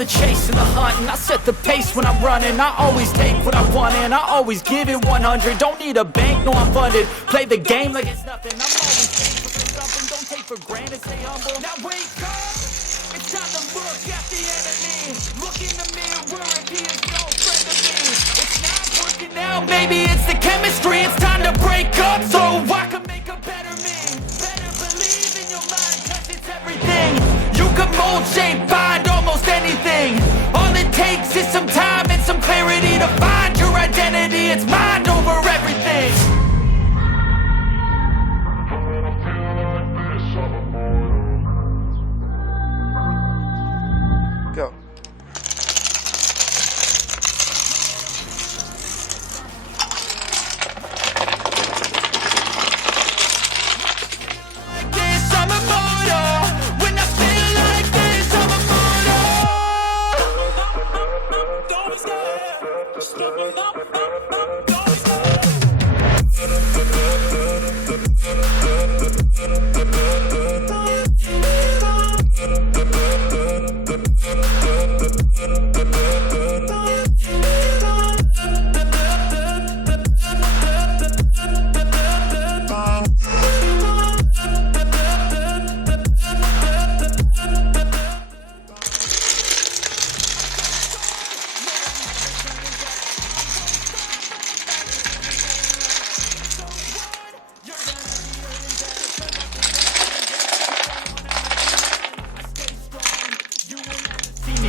the chase and the hunt, and I set the pace when I'm running. I always take what I want and I always give it 100. Don't need a bank, no I'm funded. Play the game like it's nothing. I'm always thankful for something. Don't take for granted, stay humble. Now wake up, it's time to look at the enemy. Look in the mirror if he is no friend of me. It's not working out, maybe it's the chemistry. It's time to break up so I can make a better me. Better believe in your mind, cause it's everything. You can mold, shape, find almost anything. All it takes is some time and some clarity to find your identity. It's mind over everything. Go.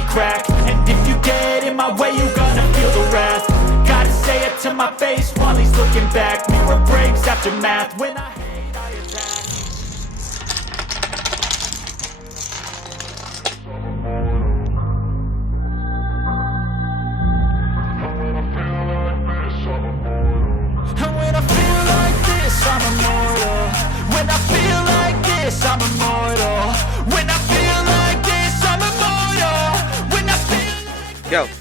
Crack. And if you get in my way, you gonna feel the wrath. Gotta say it to my face while he's looking back. Mirror breaks after math. When I hate, I attack. And when I feel like this, I'm immortal. When I feel like this, I'm immortal. When I feel like this, I'm immortal. When I feel like Go.